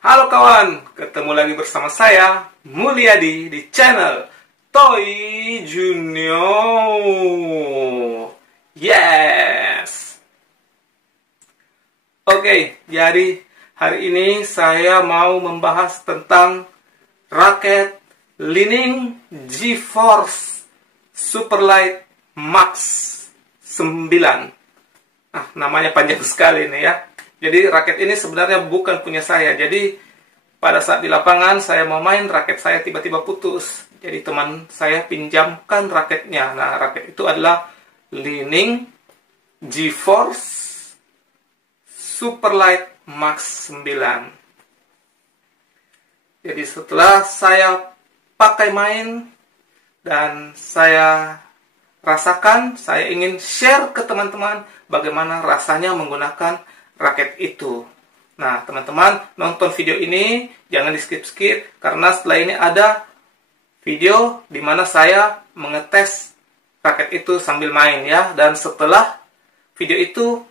Halo kawan, ketemu lagi bersama saya Mulyadi di channel Toy Junior. Yes. Oke, jadi hari ini saya mau membahas tentang raket Li-Ning GeForce Superlight Max 9. Namanya panjang sekali nih ya. Jadi raket ini sebenarnya bukan punya saya. Jadi pada saat di lapangan saya mau main, raket saya tiba-tiba putus. Jadi teman saya pinjamkan raketnya. Nah, raket itu adalah Li-Ning GeForce Superlight Max 9. Jadi setelah saya pakai main dan saya rasakan, saya ingin share ke teman-teman bagaimana rasanya menggunakan raket itu. Nah, teman-teman nonton video ini jangan di skip-skip, karena setelah ini ada video di mana saya mengetes raket itu sambil main ya. Dan setelah video itu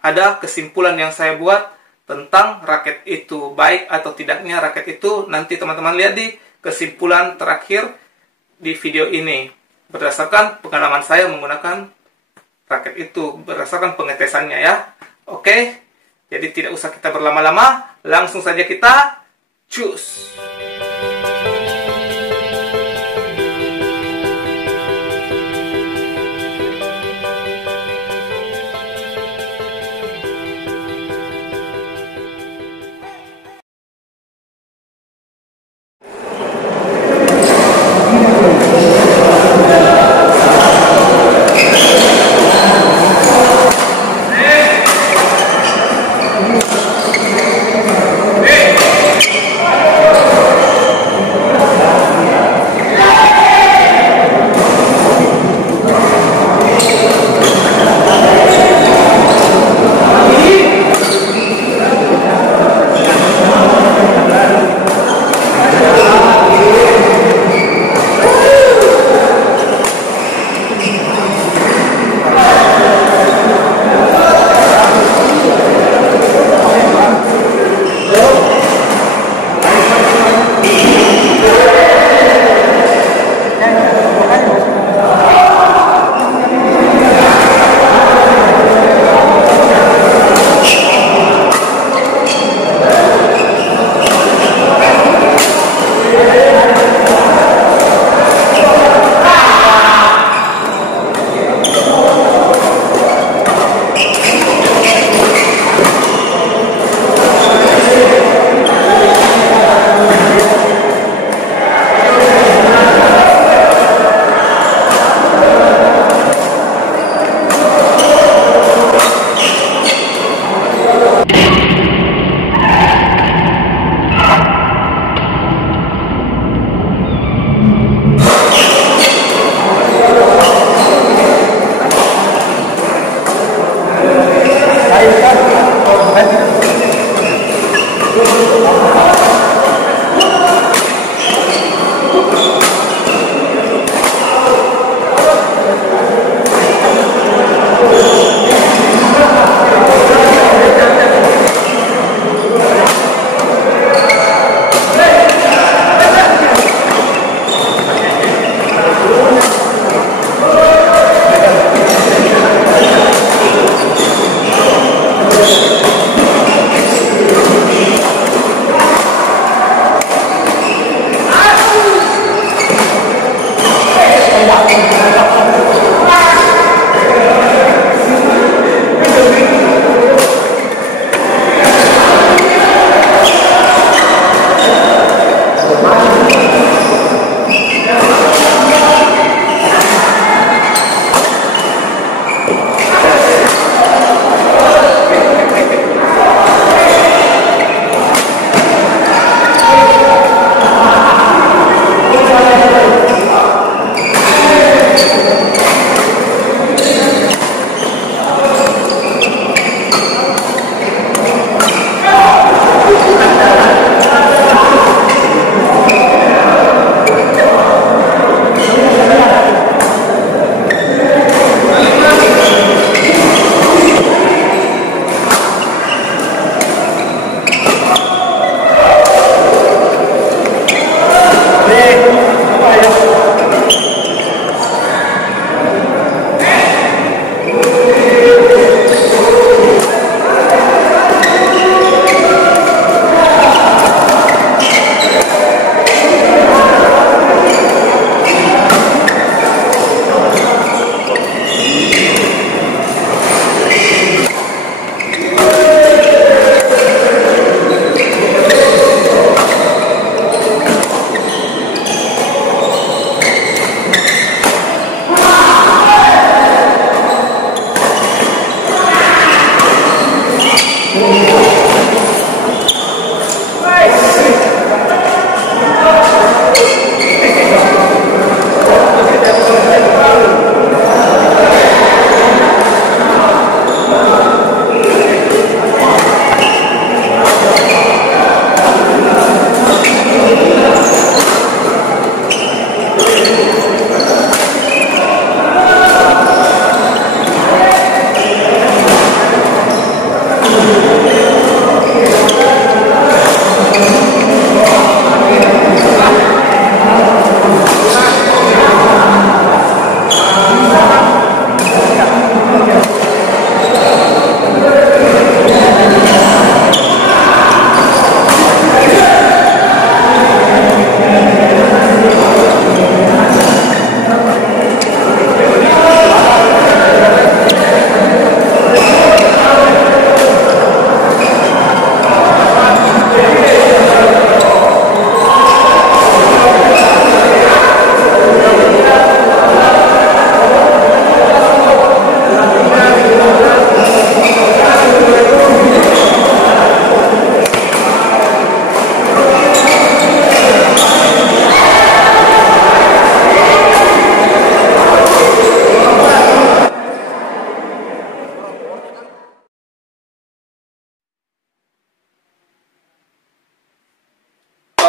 ada kesimpulan yang saya buat tentang raket itu, baik atau tidaknya raket itu. Nanti teman-teman lihat di kesimpulan terakhir di video ini, berdasarkan pengalaman saya menggunakan raket itu, berdasarkan pengetesannya ya. Oke, jadi tidak usah kita berlama-lama, langsung saja kita cus.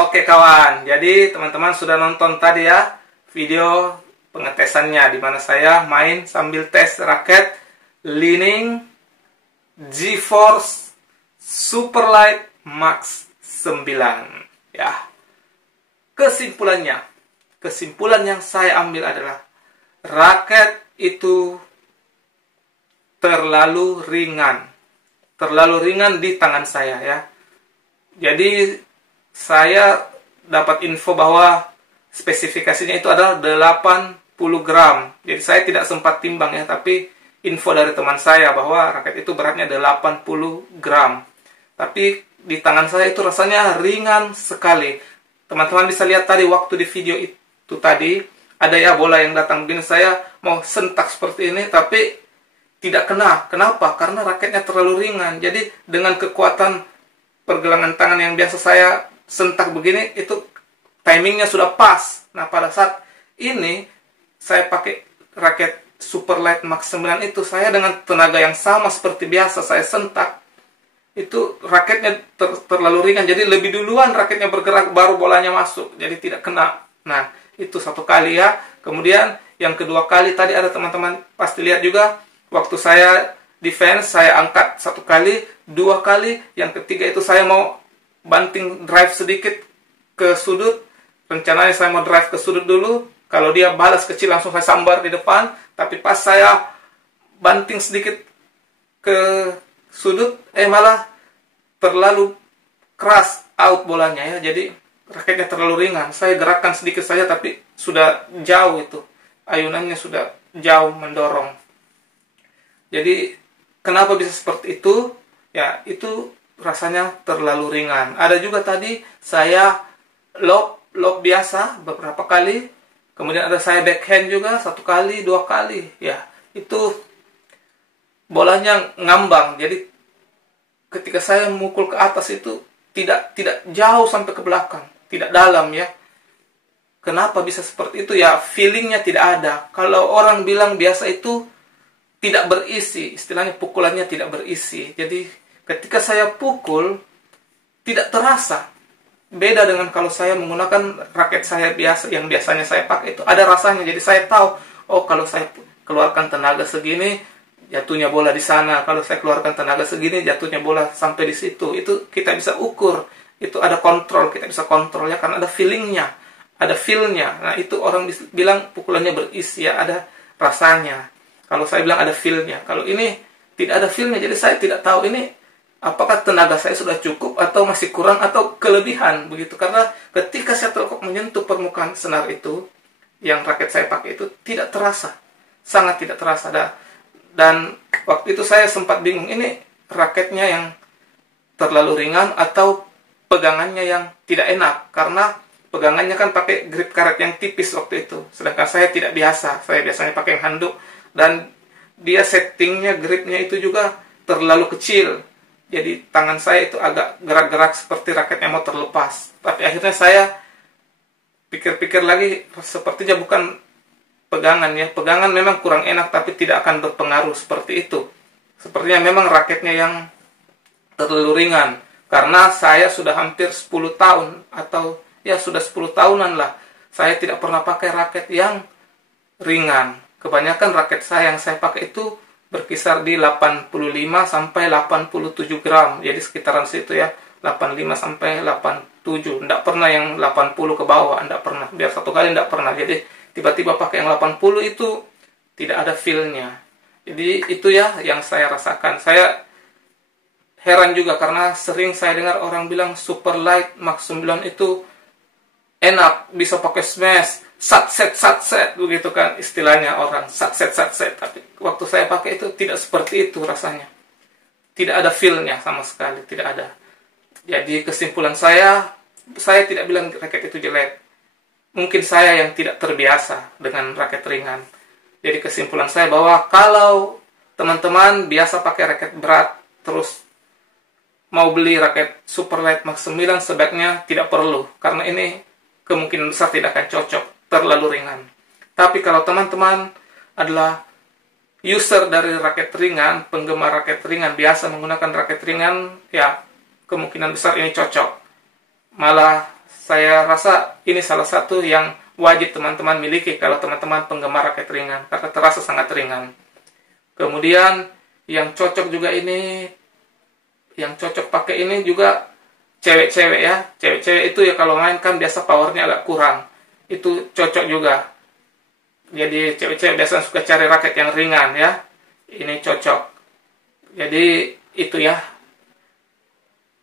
Oke kawan, jadi teman-teman sudah nonton tadi ya video pengetesannya di mana saya main sambil tes raket Li-Ning GeForce Superlight Max 9 ya. Kesimpulan yang saya ambil adalah raket itu terlalu ringan di tangan saya ya. Jadi saya dapat info bahwa spesifikasinya itu adalah 80 gram. Jadi saya tidak sempat timbang ya, tapi info dari teman saya bahwa raket itu beratnya 80 gram. Tapi di tangan saya itu rasanya ringan sekali. Teman-teman bisa lihat tadi waktu di video itu tadi, ada ya bola yang datang begini, saya mau sentak seperti ini, tapi tidak kena. Kenapa? Karena raketnya terlalu ringan. Jadi dengan kekuatan pergelangan tangan yang biasa saya sentak begini, itu timingnya sudah pas. Nah pada saat ini saya pakai raket Superlight Max 9 itu, saya dengan tenaga yang sama seperti biasa saya sentak, itu raketnya terlalu ringan. Jadi lebih duluan raketnya bergerak baru bolanya masuk, jadi tidak kena. Nah itu satu kali ya. Kemudian yang kedua kali tadi ada teman-teman pasti lihat juga, waktu saya defense saya angkat satu kali, dua kali, yang ketiga itu saya mau banting drive sedikit ke sudut. Rencananya saya mau drive ke sudut dulu, kalau dia balas kecil langsung saya sambar di depan, tapi pas saya banting sedikit ke sudut, malah terlalu keras out bolanya ya. Jadi raketnya terlalu ringan. Saya gerakkan sedikit saja tapi sudah jauh, itu ayunannya sudah jauh mendorong. Jadi kenapa bisa seperti itu? Ya itu rasanya terlalu ringan. Ada juga tadi saya lob biasa beberapa kali, kemudian ada saya backhand juga satu kali, dua kali. Ya itu bolanya ngambang. Jadi ketika saya memukul ke atas itu tidak jauh sampai ke belakang, tidak dalam ya. Kenapa bisa seperti itu? Ya feelingnya tidak ada. Kalau orang bilang biasa itu tidak berisi, istilahnya pukulannya tidak berisi. Jadi ketika saya pukul tidak terasa. Beda dengan kalau saya menggunakan raket saya biasa, yang biasanya saya pakai itu ada rasanya. Jadi saya tahu, oh kalau saya keluarkan tenaga segini, jatuhnya bola di sana. Kalau saya keluarkan tenaga segini, jatuhnya bola sampai di situ. Itu kita bisa ukur. Itu ada kontrol, kita bisa kontrol ya, karena ada feelingnya, ada feel-nya. Nah itu orang bilang pukulannya berisi ya, ada rasanya. Kalau saya bilang ada feel-nya. Kalau ini tidak ada feel-nya, jadi saya tidak tahu ini apakah tenaga saya sudah cukup atau masih kurang atau kelebihan begitu. Karena ketika saya menyentuh permukaan senar itu, yang raket saya pakai itu tidak terasa, sangat tidak terasa. Dan waktu itu saya sempat bingung, ini raketnya yang terlalu ringan atau pegangannya yang tidak enak. Karena pegangannya kan pakai grip karet yang tipis waktu itu, sedangkan saya tidak biasa. Saya biasanya pakai yang handuk, dan dia settingnya gripnya itu juga terlalu kecil. Jadi tangan saya itu agak gerak-gerak seperti raketnya mau terlepas. Tapi akhirnya saya pikir-pikir lagi, sepertinya bukan pegangan ya. Pegangan memang kurang enak, tapi tidak akan berpengaruh seperti itu. Sepertinya memang raketnya yang terlalu ringan. Karena saya sudah hampir 10 tahun, atau ya sudah 10 tahunan lah, saya tidak pernah pakai raket yang ringan. Kebanyakan raket saya yang saya pakai itu berkisar di 85 sampai 87 gram. Jadi sekitaran situ ya, 85 sampai 87. Tidak pernah yang 80 ke bawah, tidak pernah. Biar satu kali tidak pernah. Jadi tiba-tiba pakai yang 80 itu tidak ada feel-nya. Jadi itu ya yang saya rasakan. Saya heran juga karena sering saya dengar orang bilang Superlight Max 9 itu enak, bisa pakai smash, satset begitu kan istilahnya orang, satset. Tapi waktu saya pakai itu tidak seperti itu rasanya. Tidak ada feel-nya sama sekali, tidak ada. Jadi kesimpulan saya tidak bilang raket itu jelek. Mungkin saya yang tidak terbiasa dengan raket ringan. Jadi kesimpulan saya bahwa kalau teman-teman biasa pakai raket berat, terus mau beli raket Superlight Max 9, sebaiknya tidak perlu. Karena ini kemungkinan besar tidak akan cocok, terlalu ringan. Tapi kalau teman-teman adalah user dari raket ringan, penggemar raket ringan, biasa menggunakan raket ringan, ya kemungkinan besar ini cocok. Malah saya rasa ini salah satu yang wajib teman-teman miliki kalau teman-teman penggemar raket ringan, karena terasa sangat ringan. Kemudian yang cocok juga ini, yang cocok pakai ini juga cewek-cewek ya. Cewek-cewek itu ya kalau main kan biasa powernya agak kurang. Itu cocok juga. Jadi cewek-cewek biasanya suka cari raket yang ringan ya. Ini cocok. Jadi itu ya.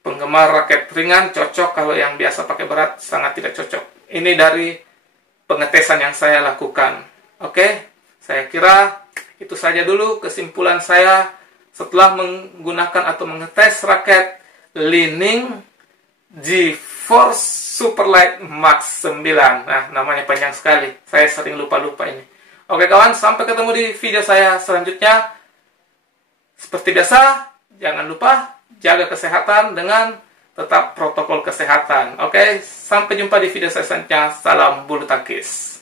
Penggemar raket ringan cocok, kalau yang biasa pakai berat sangat tidak cocok. Ini dari pengetesan yang saya lakukan. Oke, saya kira itu saja dulu kesimpulan saya setelah menggunakan atau mengetes raket Li-Ning GeForce Superlight Max 9. Nah, namanya panjang sekali. Saya sering lupa-lupa ini. Oke kawan, sampai ketemu di video saya selanjutnya. Seperti biasa, jangan lupa jaga kesehatan dengan tetap protokol kesehatan. Oke, sampai jumpa di video saya selanjutnya. Salam bulu tangkis.